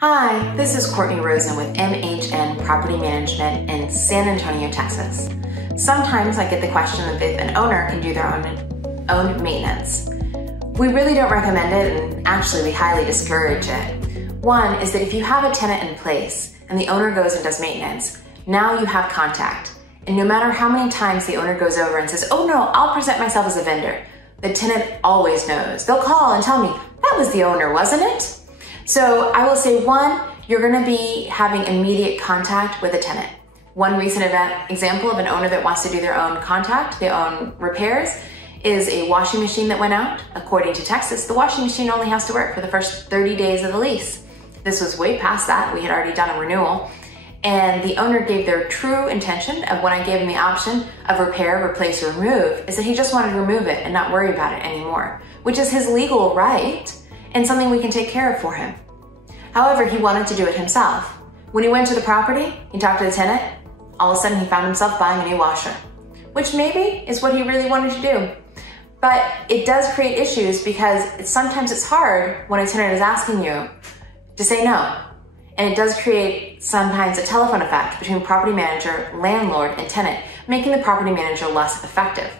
Hi, this is Courtney Rosen with MHN Property Management in San Antonio, Texas. Sometimes I get the question of if an owner can do their own maintenance. We really don't recommend it, and actually we highly discourage it. One is that if you have a tenant in place and the owner goes and does maintenance, now you have contact. And no matter how many times the owner goes over and says, "Oh no, I'll present myself as a vendor," the tenant always knows. They'll call and tell me, "That was the owner, wasn't it?" So I will say, one, you're gonna be having immediate contact with a tenant. One recent example of an owner that wants to do their own repairs is a washing machine that went out. According to Texas, the washing machine only has to work for the first 30 days of the lease. This was way past that. We had already done a renewal. And the owner gave their true intention of when I gave him the option of repair, replace, or remove, is that he just wanted to remove it and not worry about it anymore, which is his legal right and something we can take care of for him. However, he wanted to do it himself. When he went to the property, he talked to the tenant, all of a sudden he found himself buying a new washer, which maybe is what he really wanted to do. But it does create issues because sometimes it's hard when a tenant is asking you to say no. And it does create sometimes a telephone effect between property manager, landlord, and tenant, making the property manager less effective.